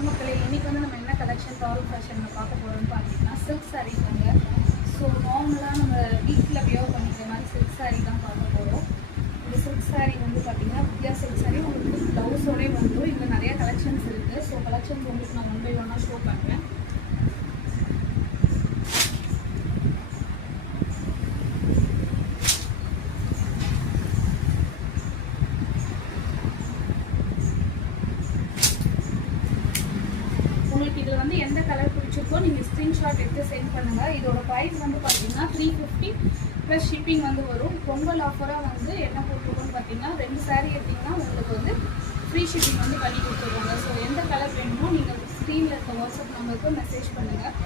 வணக்கம் மக்களே. இன்றைக்கி வந்து நம்ம என்ன கலெக்ஷன் டால் ஃபேஷனில் பார்க்க போகிறோம்னு பார்த்தீங்கன்னா சில்க் சாரீ தாங்க. ஸோ நார்மலாக நம்ம வீட்டில் வியர் பண்ணிக்கிற மாதிரி சில்க் சாரீ தான் பார்க்க போகிறோம். இந்த சில்க் சாரீ வந்து பார்த்தீங்கன்னா வித்யா சில்க் சாரீ உங்களுக்கு ப்ளவுஸோடே வந்துடும். இதில் நிறையா கலெக்ஷன்ஸ் இருக்குது. ஸோ கலெக்ஷன்ஸ் உங்களுக்கு நான் 1 by 1 ஷோ பண்ணுறேன். உங்களுக்கு இதில் வந்து எந்த கலர் பிடிச்சிருக்கோ நீங்கள் ஸ்க்ரீன்ஷாட் எடுத்து சென்ட் பண்ணுங்கள். இதோட ப்ரைஸ் வந்து பார்த்தீங்கன்னா 350 ப்ளஸ் ஷிப்பிங் வந்து வரும். பொங்கல் ஆஃபராக வந்து என்ன போட்டிருக்கோன்னு பார்த்தீங்கன்னா 2 சாரீ எடுத்திங்கன்னா உங்களுக்கு வந்து ஃப்ரீ ஷிப்பிங் வந்து பண்ணி கொடுத்துருவாங்க. ஸோ எந்த கலர் வேணுமோ நீங்கள் ஸ்க்ரீனில் இருக்க வாட்ஸ்அப் நம்பருக்கு மெசேஜ் பண்ணுங்கள்.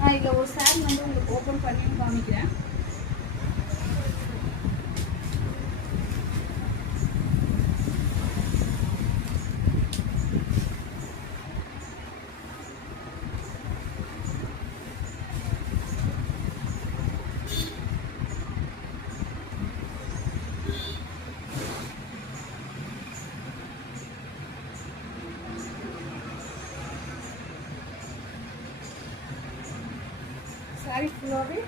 நான் இதில் ஒரு சாரீ வந்து உங்களுக்கு ஓப்பன் பண்ணி காமிக்கிறேன். சாரீ ஃபுல்லாகவே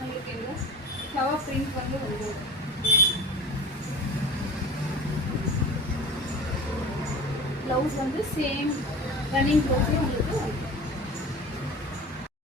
உங்களுக்கு இதில் ஃப்ளவர் பிரிண்ட் வந்து வரும். ப்ளவுஸ் வந்து சேம் ரன்னிங் ப்ளவுஸே உங்களுக்கு